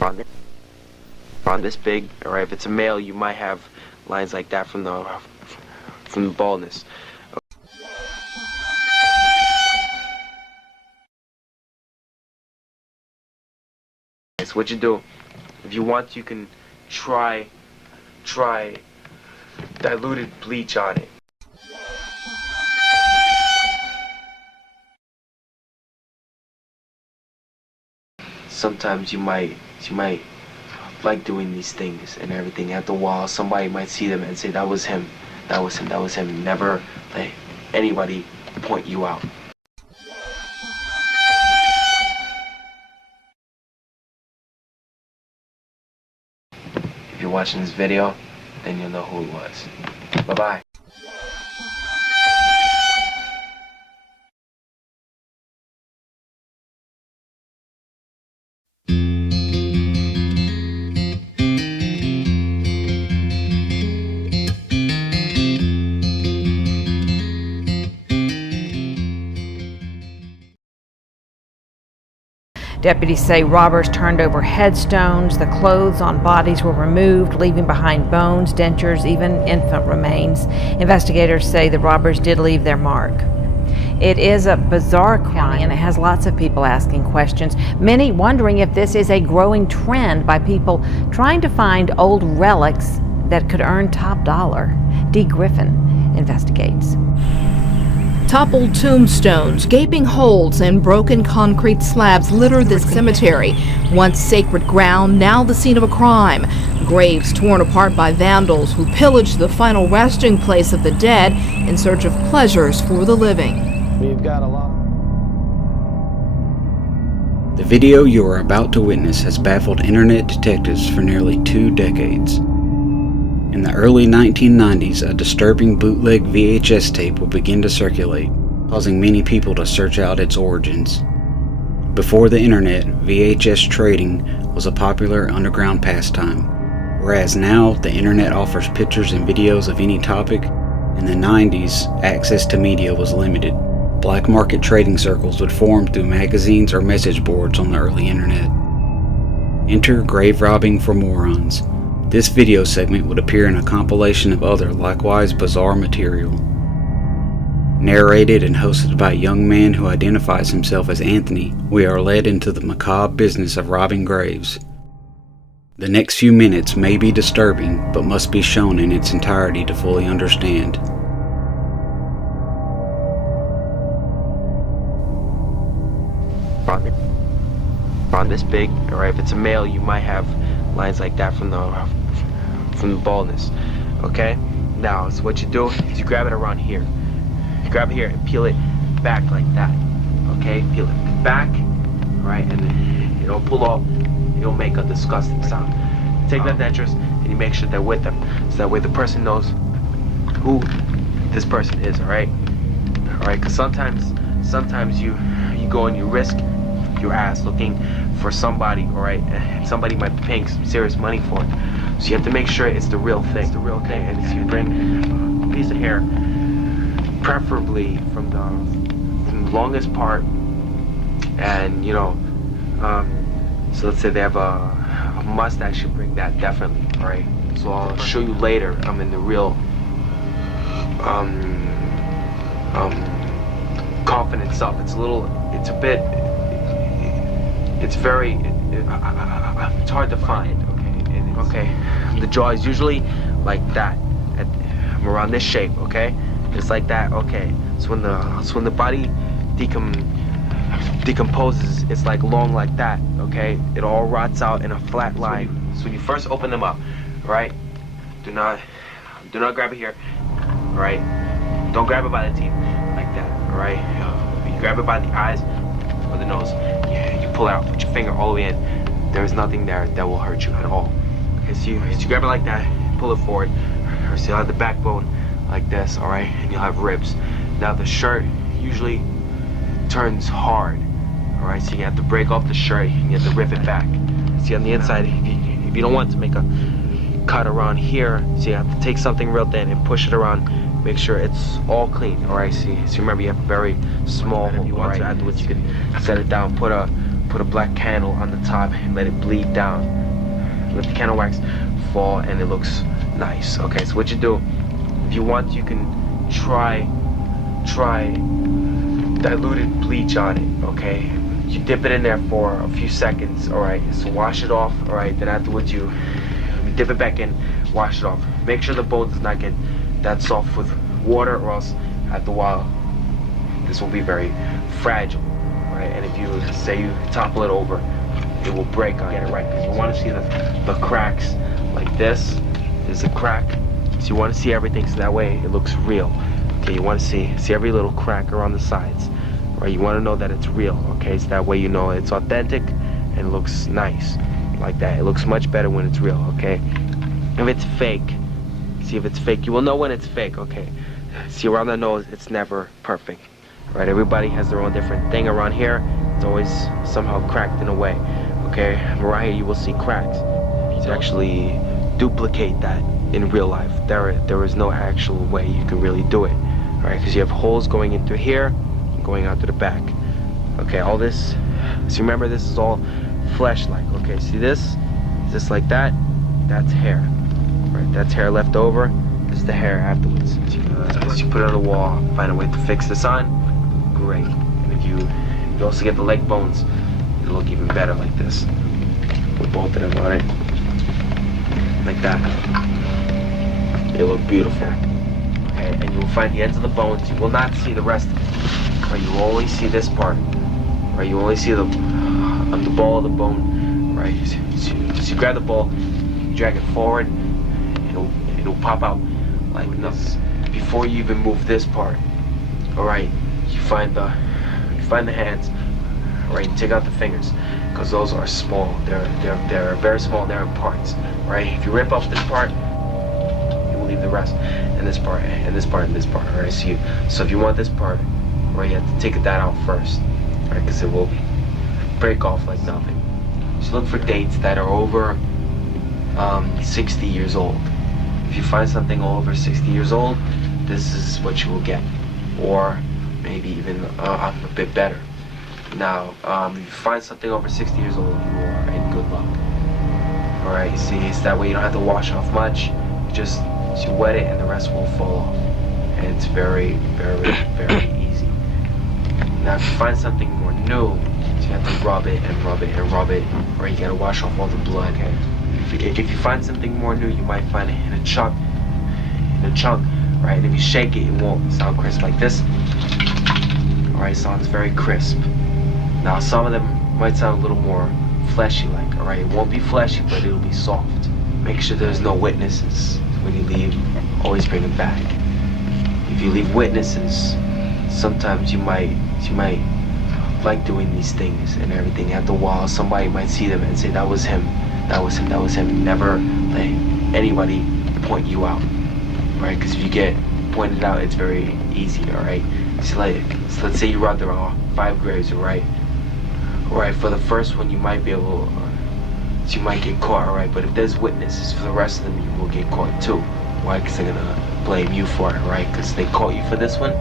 around this big. All right, if it's a male, you might have lines like that from the baldness. Okay, so what you do, if you want, you can try diluted bleach on it. Sometimes you might like doing these things and everything at the wall. Somebody might see them and say, that was him, that was him, that was him. Never let anybody point you out. If you're watching this video, then you'll know who it was. Bye-bye. Deputies say robbers turned over headstones. The clothes on bodies were removed, leaving behind bones, dentures, even infant remains. Investigators say the robbers did leave their mark. It is a bizarre crime, and it has lots of people asking questions, many wondering if this is a growing trend by people trying to find old relics that could earn top dollar. Dee Griffin investigates. Toppled tombstones, gaping holes, and broken concrete slabs litter this cemetery. Once sacred ground, now the scene of a crime. Graves torn apart by vandals who pillaged the final resting place of the dead in search of pleasures for the living. We've got a lot. The video you are about to witness has baffled internet detectives for nearly 2 decades. In the early 1990s, a disturbing bootleg VHS tape would begin to circulate, causing many people to search out its origins. Before the internet, VHS trading was a popular underground pastime, whereas now the internet offers pictures and videos of any topic. In the 90s, access to media was limited. Black market trading circles would form through magazines or message boards on the early internet. Enter grave robbing for morons. This video segment would appear in a compilation of other likewise bizarre material. Narrated and hosted by a young man who identifies himself as Anthony, we are led into the macabre business of robbing graves. The next few minutes may be disturbing, but must be shown in its entirety to fully understand. Around this big, all right, if it's a male, you might have lines like that from the baldness. Okay, now so what you do is you grab it around here, you grab it here and peel it back like that. Okay, peel it back, all right, and then it'll pull off, it'll make a disgusting sound. Take that dentures and you make sure they're with them, so that way the person knows who this person is. All right, because sometimes you go and you risk your ass looking for somebody, all right, and somebody might be paying some serious money for it. So you have to make sure it's the real thing. It's the real thing. And if you bring a piece of hair, preferably from the longest part, and you know, so let's say they have a mustache, you bring that definitely, all right. So I'll show you later. I'm in the real confident self. It's it's hard to find, okay? The jaw is usually like that, around this shape, okay? It's like that, okay? So when the body decomposes, it's like long like that, okay? It all rots out in a flat line. So when you first open them up, right? Do not grab it here, all right? Don't grab it by the teeth like that, all right? You grab it by the eyes or the nose. You pull it out, put your finger all the way in. There's nothing there that will hurt you at all. Okay, so you grab it like that, pull it forward, or so you'll have the backbone like this, all right, and you'll have ribs. Now the shirt usually turns hard, all right, so you have to break off the shirt and you have to rip it back. See, on the inside, if you don't want to make a cut around here, so you have to take something real thin and push it around. Make sure it's all clean, all right? So remember, you have a very small hole. If you want to afterwards, you can set it down, put put a black candle on the top and let it bleed down. Let the candle wax fall and it looks nice. Okay, so what you do, if you want, you can try diluted bleach on it. Okay, you dip it in there for a few seconds. All right, so wash it off. All right, then afterwards you dip it back in, wash it off. Make sure the bone does not get that soft with water, or else after a while this will be very fragile. Right, and if you say you topple it over, it will break. Get it right, because you want to see the cracks like this. There's a crack, so you want to see everything, so that way it looks real. Okay, you want to see every little crack around the sides. Right, you want to know that it's real. Okay, so that way you know it's authentic and it looks nice like that. It looks much better when it's real. Okay, if it's fake, see if it's fake, you will know when it's fake. Okay, see around the nose, it's never perfect. Right, everybody has their own different thing around here. It's always somehow cracked in a way. Okay, right here you will see cracks. To actually duplicate that in real life, there is no actual way you can really do it. Right, because you have holes going in through here and going out to the back. Okay, all this, so remember, this is all flesh-like. Okay, see this? Just like that, that's hair. Right, that's hair left over. This is the hair afterwards. So you put it on the wall, find a way to fix this on, great. And if you also get the leg bones, it'll look even better like this. Put both of them on it, like that. It'll look beautiful. Okay, and you will find the ends of the bones. You will not see the rest of it. Right, you will only see this part. Right, you only see the ball of the bone. Right, so you grab the ball, you drag it forward, it'll pop out like this. Before you even move this part, all right, you find the hands. All right, you take out the fingers, because those are small. They're very small. They're in parts. Right, if you rip off this part, you will leave the rest, and this part, and this part, and this part. All right, so if you want this part, right, you have to take that out first, right, because it will break off like nothing. So look for dates that are over 60 years old. If you find something over 60 years old, this is what you will get, or maybe even a bit better. Now, if you find something over 60 years old, you are in good luck. All right, see, it's that way you don't have to wash off much. You wet it and the rest will fall off. And it's very, very, very easy. Now, if you find something more new, you have to rub it and rub it and rub it, or you gotta wash off all the blood. Okay? If you find something more new, you might find it in a chunk, right? And if you shake it, it won't sound crisp like this. All right, sounds very crisp. Now, some of them might sound a little more fleshy-like. All right, it won't be fleshy, but it'll be soft. Make sure there's no witnesses when you leave. Always bring them back. If you leave witnesses, sometimes you might like doing these things and everything. After a while, somebody might see them and say, that was him, that was him, that was him. Never let anybody point you out, right? Because if you get pointed out, it's very easy, all right? So let's say you robbed around 5 graves, all right? All right, for the first one, you might be able, so you might get caught, all right? But if there's witnesses, for the rest of them, you will get caught too. Why? Because they're gonna blame you for it, right? Because they caught you for this one,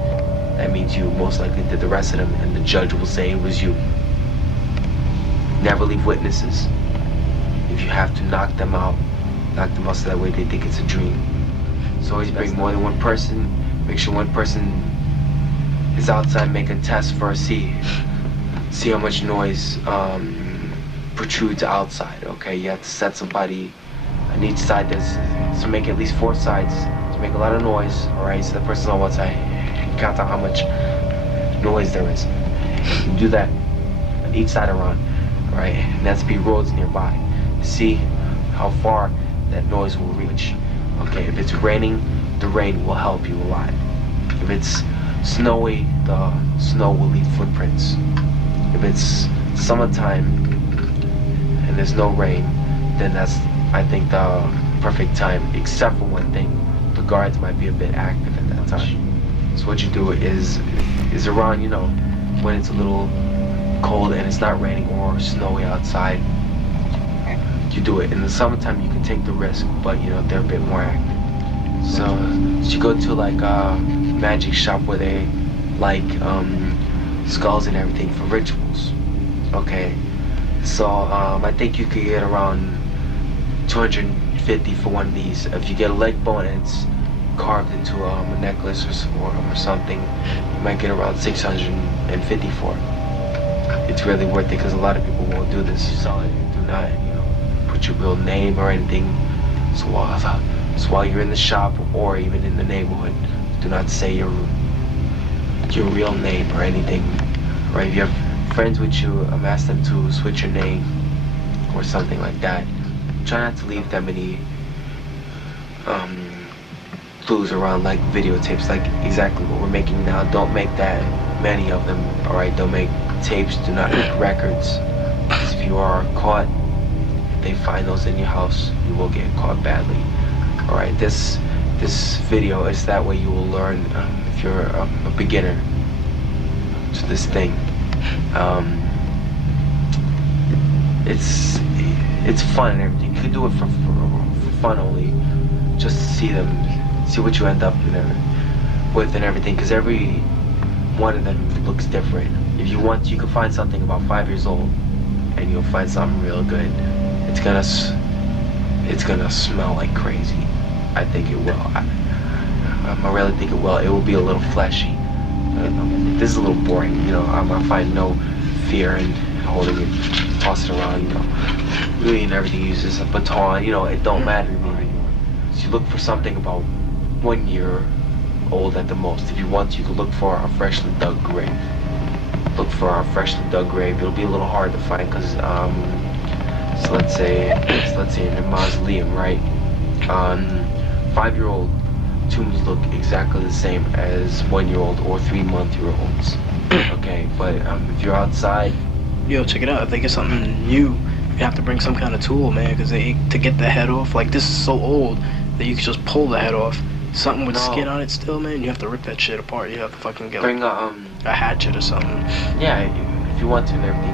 that means you most likely did the rest of them, and the judge will say it was you. Never leave witnesses. If you have to knock them out so that way they think it's a dream. So always bring more than one person. Make sure one person is outside, make a test first, see how much noise protrudes outside. Okay, you have to set somebody on each side to make at least 4 sides to make a lot of noise. All right, so the person on one side, count out how much noise there is. You do that on each side around. All right, and that's be roads nearby. See how far that noise will reach. Okay, if it's raining, the rain will help you a lot. If it's snowy, the snow will leave footprints. If it's summertime and there's no rain, then that's, I think, the perfect time, except for one thing. The guards might be a bit active at that time. So what you do is around, when it's a little cold and it's not raining or snowy outside, you do it. In the summertime, you can take the risk, but they're a bit more active. So you go to like a magic shop where they like skulls and everything for rituals. Okay, So I think you could get around 250 for one of these. If you get a leg bone and it's carved into a necklace or something, you might get around 650 for it. It's really worth it because a lot of people won't do this. So do not, put your real name or anything. So while you're in the shop or even in the neighborhood, do not say your real name or anything. Right? If you have friends with you, ask them to switch your name or something like that. Try not to leave that many clues around, like videotapes, like exactly what we're making now. Don't make that many of them. All right, don't make tapes. Do not make records. Because if you are caught, they find those in your house, you will get caught badly. All right, this video is that way you will learn if you're a beginner to this thing. It's fun and everything. You can do it for fun only, just to see what you end up with and everything. Because every one of them looks different. If you want, you can find something about 5 years old, and you'll find something real good. It's gonna smell like crazy. I think it will. I really think it will. It will be a little fleshy. This is a little boring, I find no fear in holding it, toss it around, really, and everything uses a baton, it don't matter to me. So you look for something about 1 year old at the most. If you want, you can look for a freshly dug grave. Look for a freshly dug grave. It'll be a little hard to find because, so let's say in a mausoleum, right? 5-year-old tombs look exactly the same as 1-year-old or 3-month-olds. Okay, but if you're outside, yo, check it out. If they get something new, you have to bring some kind of tool, man, because to get the head off, like this is so old that you can just pull the head off. Something with skin on it still, man. You have to rip that shit apart. You have to fucking get bring a hatchet or something. Yeah, if you want to and everything,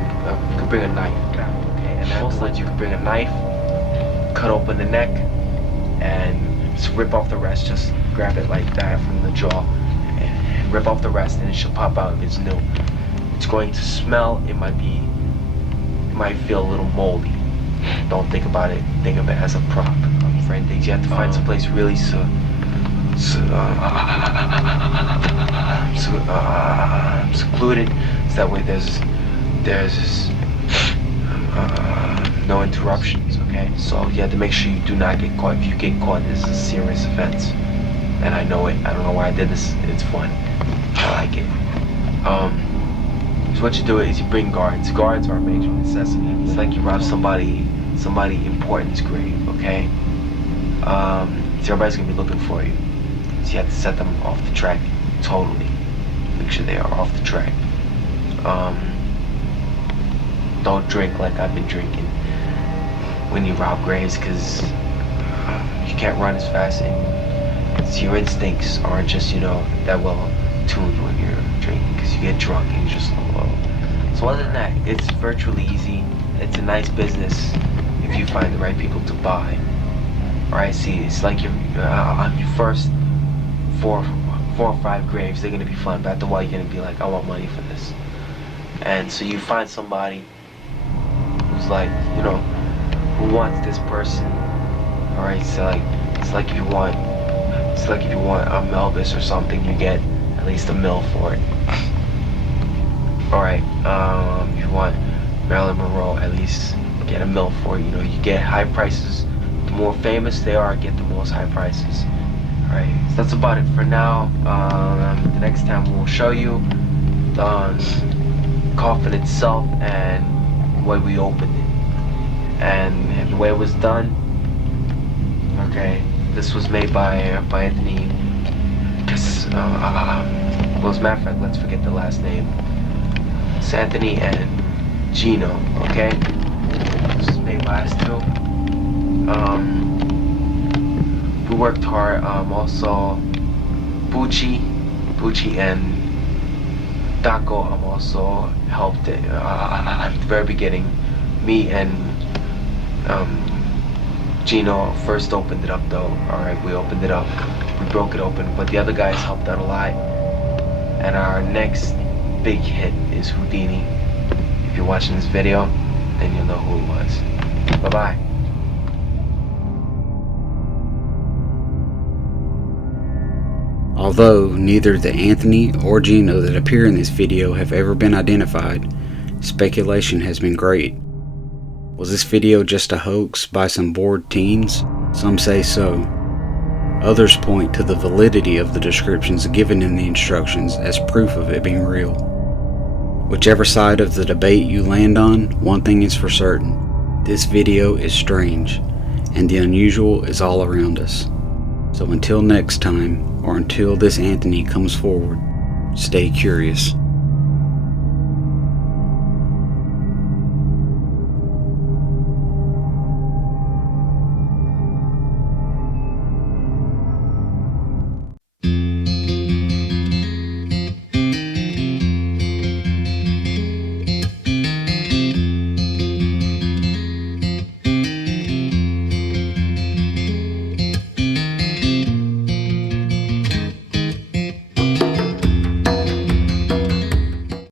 you can bring a knife. Okay, and most times you can bring a knife, cut open the neck, and just rip off the rest. Just grab it like that from the jaw, and rip off the rest, and it should pop out if it's new. It's going to smell. It might feel a little moldy. Don't think about it. Think of it as a prop. For things, you have to find some place really secluded, so that way there's no interruptions. Okay, so you have to make sure you do not get caught. If you get caught, this is a serious offense, and I know it. I don't know why I did this. It's fun. I like it. So what you do is you bring guards. Guards are a major necessity. It's like you rob somebody important's grave. Okay. So everybody's gonna be looking for you. So you have to set them off the track totally. Make sure they are off the track. Don't drink like I've been drinking when you rob graves, because you can't run as fast, and your instincts aren't just that well tuned when you're drinking, because you get drunk and you're just low. So other than that, it's virtually easy. It's a nice business if you find the right people to buy. Alright, see, it's like your first four or five graves, they're gonna be fun, but after a while you're gonna be like, I want money for this. And so you find somebody who's like, who wants this person. Alright, so it's like if you want a Melvis or something, you get at least $1 million for it. Alright, if you want Marilyn Monroe, at least get $1 million for it. You get high prices. The more famous they are, get the most high prices. Alright, so that's about it for now. The next time we'll show you the coffin itself and the way we opened it and the way it was done. Okay, this was made by Anthony. Well, as a matter of fact, let's forget the last name. It's Anthony and Gino. Okay, this was made by us too. We worked hard. Also, Bucci and Daco also helped it at the very beginning. Me and Gino first opened it up though. Alright, we opened it up. We broke it open, but the other guys helped out a lot. And our next big hit is Houdini. If you're watching this video, then you'll know who it was. Bye-bye. Although neither the Anthony or Gino that appear in this video have ever been identified, speculation has been great. Was this video just a hoax by some bored teens? Some say so. Others point to the validity of the descriptions given in the instructions as proof of it being real. Whichever side of the debate you land on, one thing is for certain. This video is strange, and the unusual is all around us. So until next time, or until this Anthony comes forward, stay curious.